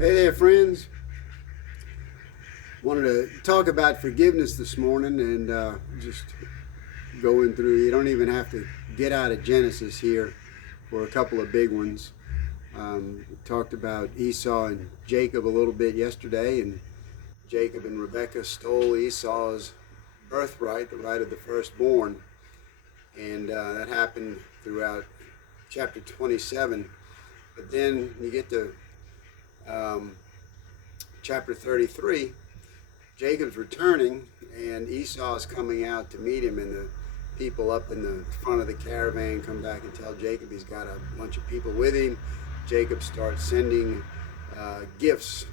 Hey there, friends. Wanted to talk about forgiveness this morning and just going through. You don't even have to get out of Genesis here for a couple of big ones. We talked about Esau and Jacob a little bit yesterday, and Jacob and Rebekah stole Esau's birthright, the right of the firstborn, and that happened throughout chapter 27. But then you get to um, chapter 33. Jacob's returning, and Esau is coming out to meet him, and the people up in the front of the caravan come back and tell Jacob he's got a bunch of people with him. Jacob starts sending gifts,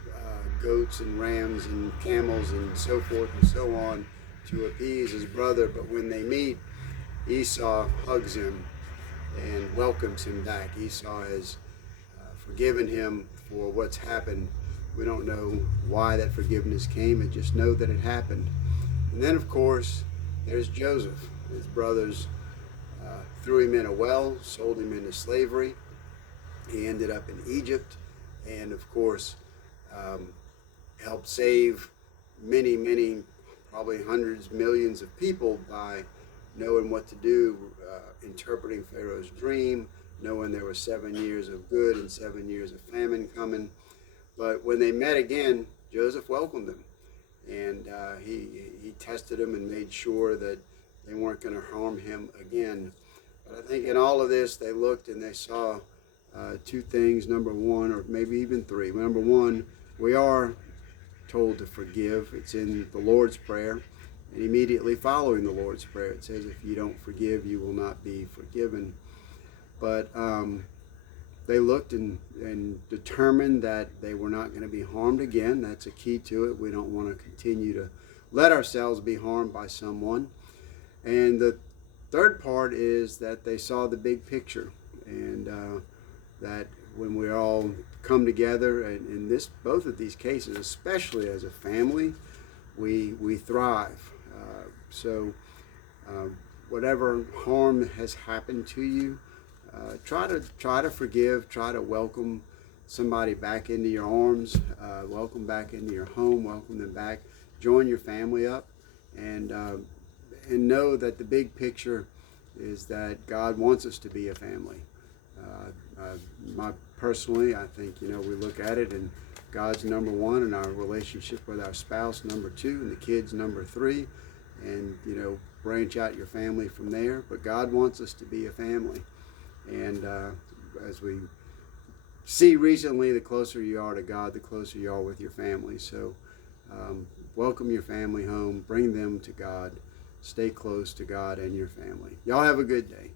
goats and rams and camels and so forth and so on, to appease his brother. But when they meet, Esau hugs him and welcomes him back. Esau has forgiven him for what's happened. We don't know why that forgiveness came, and just know that it happened. And then, of course, there's Joseph. His brothers threw him in a well, sold him into slavery. He ended up in Egypt, and of course, um, helped save many, probably hundreds, millions of people by knowing what to do, interpreting Pharaoh's dream, knowing there were 7 years of good and 7 years of famine coming. But when they met again, Joseph welcomed them, and he tested them and made sure that they weren't going to harm him again. But I think in all of this, they looked and they saw two things. Number one, or maybe even three. Number one, we are told to forgive. It's in the Lord's Prayer. And immediately following the Lord's Prayer, it says, if you don't forgive, you will not be forgiven. But they looked and determined that they were not going to be harmed again. That's a key to it. We don't want to continue to let ourselves be harmed by someone. And the third part is that they saw the big picture, and that when we all come together, and in this, both of these cases, especially as a family, we thrive. So whatever harm has happened to you, try to forgive, try to welcome somebody back into your arms, welcome back into your home, welcome them back, join your family up, and know that the big picture is that God wants us to be a family. Personally, I think, we look at it, and God's number one, and our relationship with our spouse number two, and the kids number three, and branch out your family from there. But God wants us to be a family. And as we see recently, the closer you are to God, the closer you are with your family. So welcome your family home, bring them to God, stay close to God and your family. Y'all have a good day.